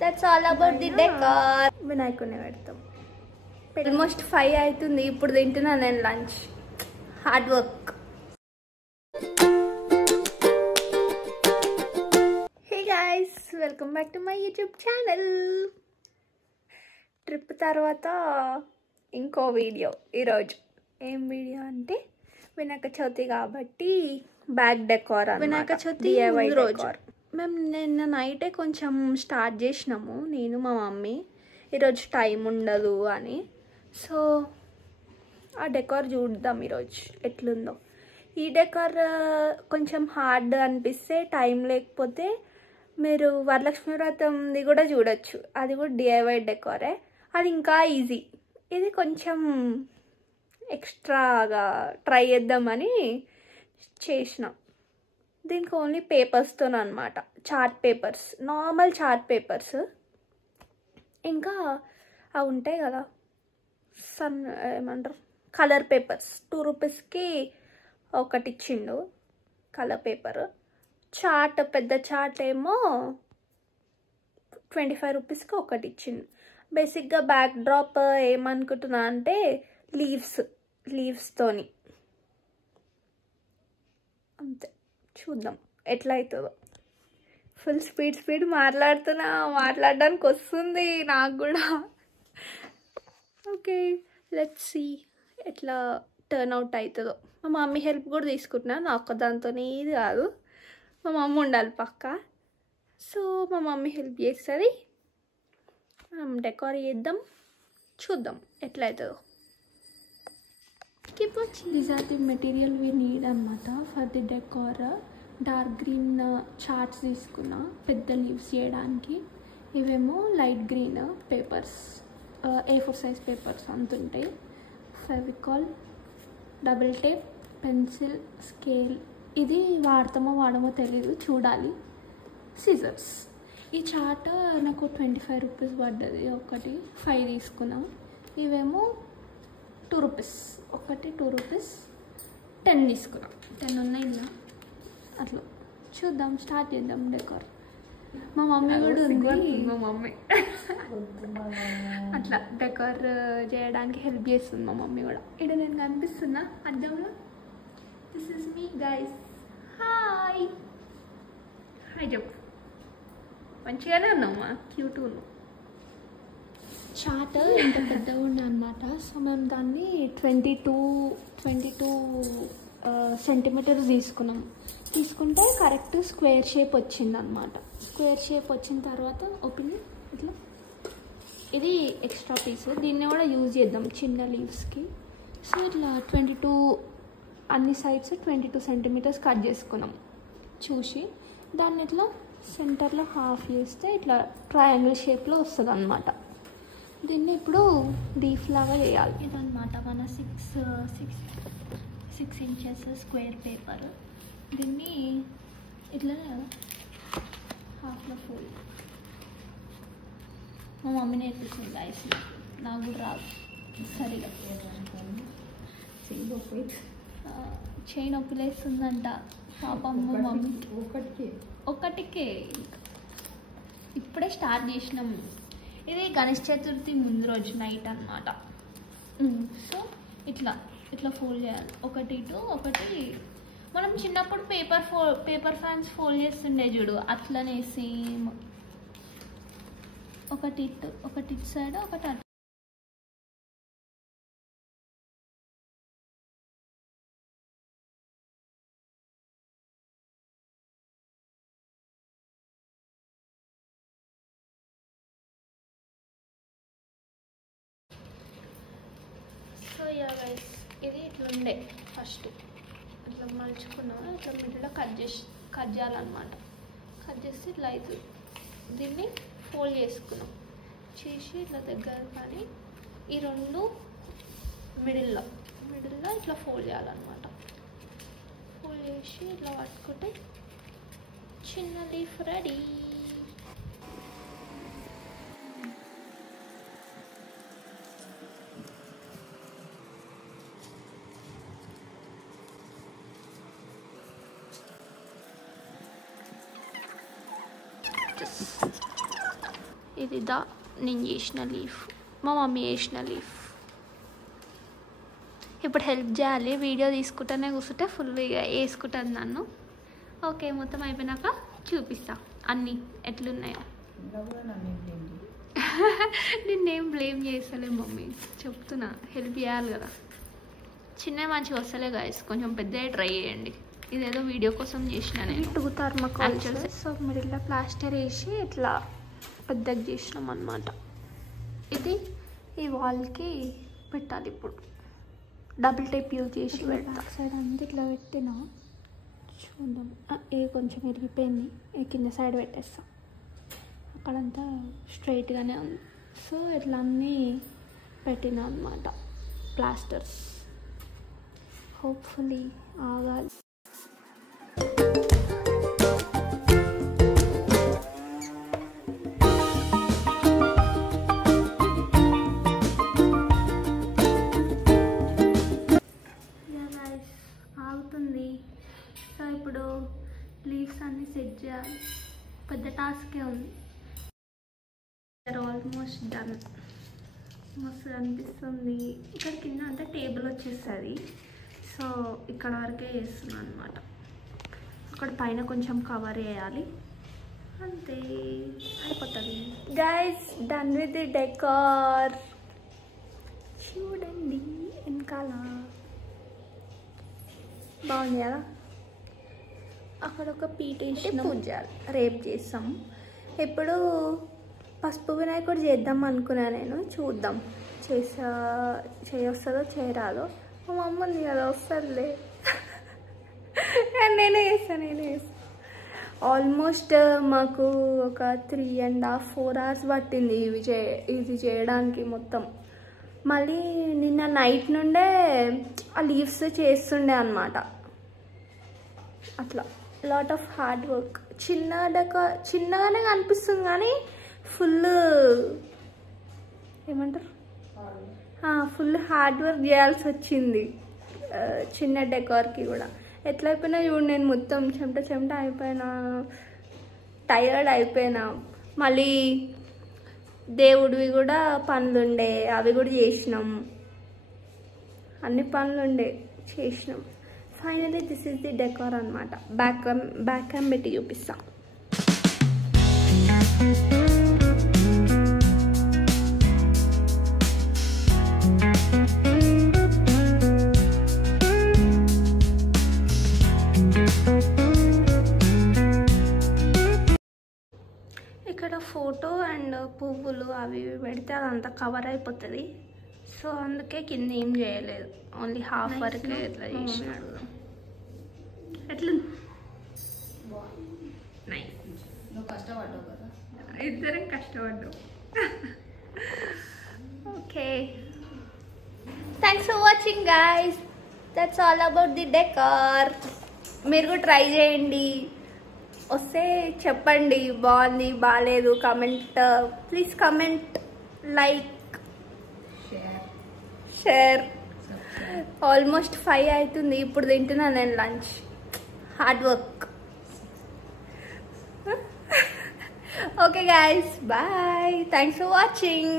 That's all about the decor. వినాయకుడిని పెడతాం. Almost 5 అవుతుంది. ఇప్పుడు తింటున్నాను నేను lunch. Hard work. Hey guys, welcome back to my YouTube channel. Trip తర్వాత ఇంకో వీడియో. ఈరోజు ఏం వీడియో అంటే వినాయక చవితి కాబట్టి బ్యాగ్ డెకార్. వినాయక చవితి రోజు మేము నిన్న నైటే కొంచెం స్టార్ట్ చేసినాము, నేను మా మమ్మీ. ఈరోజు టైం ఉండదు అని. సో ఆ డెకార్ చూద్దాం ఈరోజు ఎట్లుందో. ఈ డెకార్ కొంచెం హార్డ్ అనిపిస్తే, టైం లేకపోతే మీరు వరలక్ష్మి వ్రతంది కూడా చూడొచ్చు. అది కూడా డిఐవై డెకారే. అది ఇంకా ఈజీ. ఇది కొంచెం ఎక్స్ట్రాగా ట్రై చేద్దామని చేసినాం. దీనికి ఓన్లీ పేపర్స్తో అనమాట. Chart papers, normal chart papers. ఇంకా అవి ఉంటాయి కదా, ఏమంటారు, కలర్ పేపర్స్. 2 రూపీస్కి ఒకటి ఇచ్చిండు కలర్ పేపర్. చార్ట్, పెద్ద చార్ట్ ఏమో 25 రూపీస్కి ఒకటి ఇచ్చిండు. బేసిక్గా బ్యాక్ డ్రాప్ ఏమనుకుంటున్నా అంటే లీవ్స్తోని అంతే. చూద్దాం ఎట్లా అవుతుందో. ఫుల్ స్పీడ్ మాట్లాడడానికి వస్తుంది నాకు కూడా. ఓకే, లెట్స్ సీ ఎట్లా టర్న్ అవుట్ అవుతుందో. మా మమ్మీ హెల్ప్ కూడా తీసుకుంటున్నా. నా ఒక్కదాంతోనే ఇది కాదు, మా మమ్మీ ఉండాలి పక్క. సో మా మమ్మీ హెల్ప్ చేస్తుంది. మనం డెకార్ చేద్దాం, చూద్దాం ఎట్లా అవుతుందో. These are the material we need అన్నమాట for the decor. Dark green charts తీసుకున్నా పెద్ద లీవ్స్ చేయడానికి. ఇవేమో light green papers, A4 size papers అంతుంటాయి. Fevicol, double tape, pencil, scale. ఇది వాడమో తెలీదు, చూడాలి. సిజర్స్. ఈ చార్ట్ నాకు 25 రూపీస్ పడ్డది. ఒకటి 5 తీసుకున్నాం. ఇవేమో 2 రూపీస్. ఒకటి 2 రూపీస్. 10 తీసుకున్నాం. 10 ఉన్నాయి ఇలా. అట్లా చూద్దాం, స్టార్ట్ చేద్దాం డెకార్. మా మమ్మీ కూడా ఉంది. మా మమ్మీ అట్లా డెకార్ చేయడానికి హెల్ప్ చేస్తుంది మా మమ్మీ కూడా. ఇక్కడ నేను కనిపిస్తున్నా అద్దంలో. This is me guys. Hi చెప్పు. మంచిగానే ఉన్నామా? క్యూట్ ఉన్నాం. చార్ట్ ఇంత పెద్దగా ఉండే అనమాట. సో మేము దాన్ని 22 సెంటీమీటర్స్ తీసుకుంటే కరెక్ట్ స్క్వేర్ షేప్ వచ్చింది అనమాట. స్క్వేర్ షేప్ వచ్చిన తర్వాత ఓపెన్ ఇట్లా. ఇది ఎక్స్ట్రా పీస్, దీన్ని కూడా యూజ్ చేద్దాం చిన్న లీవ్స్కి. సో ఇట్లా 22 అన్ని సైడ్స్ 22 సెంటీమీటర్స్ కట్ చేసుకున్నాం చూసి. దాన్ని ఇట్లా సెంటర్లో హాఫ్ చేస్తే ఇట్లా ట్రయాంగిల్ షేప్లో వస్తుంది అనమాట. దీన్ని ఇప్పుడు లీఫ్ లాగా చేయాలి. ఇదన్నమాట మన 6 ఇంచెస్ స్క్వేర్ పేపర్. దీన్ని ఇట్లా హాఫ్లో ఫోల్డ్. మా మమ్మీ నేర్పిస్తుంది ఐస్. నాకు కూడా రాదు సరిగా. చేయి నొప్పి లేస్తుందంట పాపం మా మమ్మీ. ఒకటికే ఇప్పుడే స్టార్ట్ చేసినాం. ఇది గణేష్ చతుర్థి ముందు రోజు నైట్ అన్నమాట. సో ఇట్లా ఫోల్డ్ చేయాలి. ఒకటి ఇటు, ఒకటి మనం చిన్నప్పుడు పేపర్ ఫ్యాన్స్ ఫోల్డ్ చేస్తుండే చూడు, అట్లనే సేమ్. ఒకటి ఇటు సైడ్, ఒకటి అటు. సో యా గైస్, ఇది ఇట్లుండే ఫస్ట్. ఇట్లా మలుచుకున్నాము. ఇట్లా మిడిల్లో కట్ చేయాలన్నమాట. కట్ చేసి ఇట్లా అవుతుంది. దీన్ని ఫోల్డ్ చేసుకున్నాం. చేసి ఇట్లా దగ్గర కానీ ఈ 2 మిడిల్లో ఇట్లా ఫోల్డ్ చేయాలన్నమాట. ఫోల్డ్ చేసి ఇట్లా పట్టుకుంటే చిన్న లీఫ్ రెడీ. ఇది నేను చేసిన లీఫ్, మా మమ్మీ చేసిన లీఫ్. ఇప్పుడు హెల్ప్ చేయాలి, వీడియో తీసుకుంటానే కూర్చుంటే ఫుల్గా వేసుకుంటుంది నన్ను. ఓకే, మొత్తం అయిపోయినాక చూపిస్తా అన్నీ ఎట్లున్నాయో. నిన్నేం బ్లేమ్ చేస్తలే మమ్మీ, చెప్తున్నా హెల్ప్ చేయాలి కదా. చిన్న మంచిగా వస్తలే గాయస్, కొంచెం పెద్దగా ట్రై చేయండి. ఇదేదో వీడియో కోసం చేసిన నేను 2 థర్మాకోల్స్. సో మిడిల్లో ప్లాస్టర్ వేసి ఇట్లా పెద్దగా చేసినాం అన్నమాట. ఇది ఈ వాల్కి పెట్టాలి. ఇప్పుడు డబుల్ టేప్ యూజ్ చేసి పెడతా. సైడ్ అంతా ఇట్లా పెట్టినా చూద్దాం. ఏ కొంచెం ఇరిగిపోయింది, ఏ కింద సైడ్ పెట్టేస్తాం. అక్కడంతా స్ట్రైట్గానే ఉంది. సో ఇట్లా అన్నీ పెట్టినా అన్నమాట ప్లాస్టర్స్. హోప్ఫుల్లీ ఆగాలి. ఆగుతుంది. సో ఇప్పుడు లీవ్స్ అన్నీ సెట్ చేయాలి. పెద్ద టాస్కే ఉంది. Almost done. మస్తు అనిపిస్తుంది. ఇక్కడ కింద అంటే టేబుల్ వచ్చేస్తుంది. సో ఇక్కడ వరకే చేస్తున్నాను అనమాట. అక్కడ పైన కొంచెం కవర్ చేయాలి, అంతే అయిపోతుంది. Guys, done with the decor. చూడండి వెనకాల బాగుంది కదా. అక్కడ ఒక పీట వేసి పూజ చేయాలి. రేపు చేస్తాం. ఇప్పుడు పసుపు వినాయకుడు చేద్దాం అనుకున్నా నేను. చూద్దాం చేయొస్తుందో చేయరాదో. మా మమ్మ ఉంది కదా, వస్తుందిలే. నేనే చేస్తాను. ఆల్మోస్ట్ మాకు ఒక 3.5 4 hours పట్టింది ఇది చేయడానికి మొత్తం. మళ్ళీ నిన్న నైట్ నుండే ఆ లీవ్స్ చేస్తుండే అన్నమాట. అట్లా లాట్ ఆఫ్ హార్డ్ వర్క్. చిన్నగానే కనిపిస్తుంది కానీ ఫుల్ ఏమంటారు, ఫుల్ హార్డ్ వర్క్ చేయాల్సి వచ్చింది చిన్న డెకార్కి కూడా. ఎట్లా అయిపోయినా చూడు, నేను మొత్తం చెమట అయిపోయినా, టైర్డ్ అయిపోయినా. మళ్ళీ దేవుడివి కూడా పనులుండే, అవి కూడా చేసినాం. అన్ని పనులుండే చేసినాం. Finally this is the decor అనమాట. బ్యాక్ క్యామ్ పెట్టి చూపిస్తా. ఇక్కడ ఫోటో అండ్ పువ్వులు అవి పెడితే అదంతా కవర్ అయిపోతుంది. సో అందుకే కింద ఏం చేయలేదు, ఓన్లీ హాఫ్ వరకే ఇట్లా చేసినాడు. ఎట్లా కష్టపడ్డావు కదా, ఇద్దరం కష్టపడ్డాం. Okay, thanks for watching guys. That's all about the decor. మీరు కూడా ట్రై చేయండి. వస్తే చెప్పండి బాగుంది బాగాలేదు. Please comment, like, share. Almost 5 అవుతుంది. ఇప్పుడు తింటున్నా నేను lunch. Hard work. Okay guys, bye. Thanks for watching.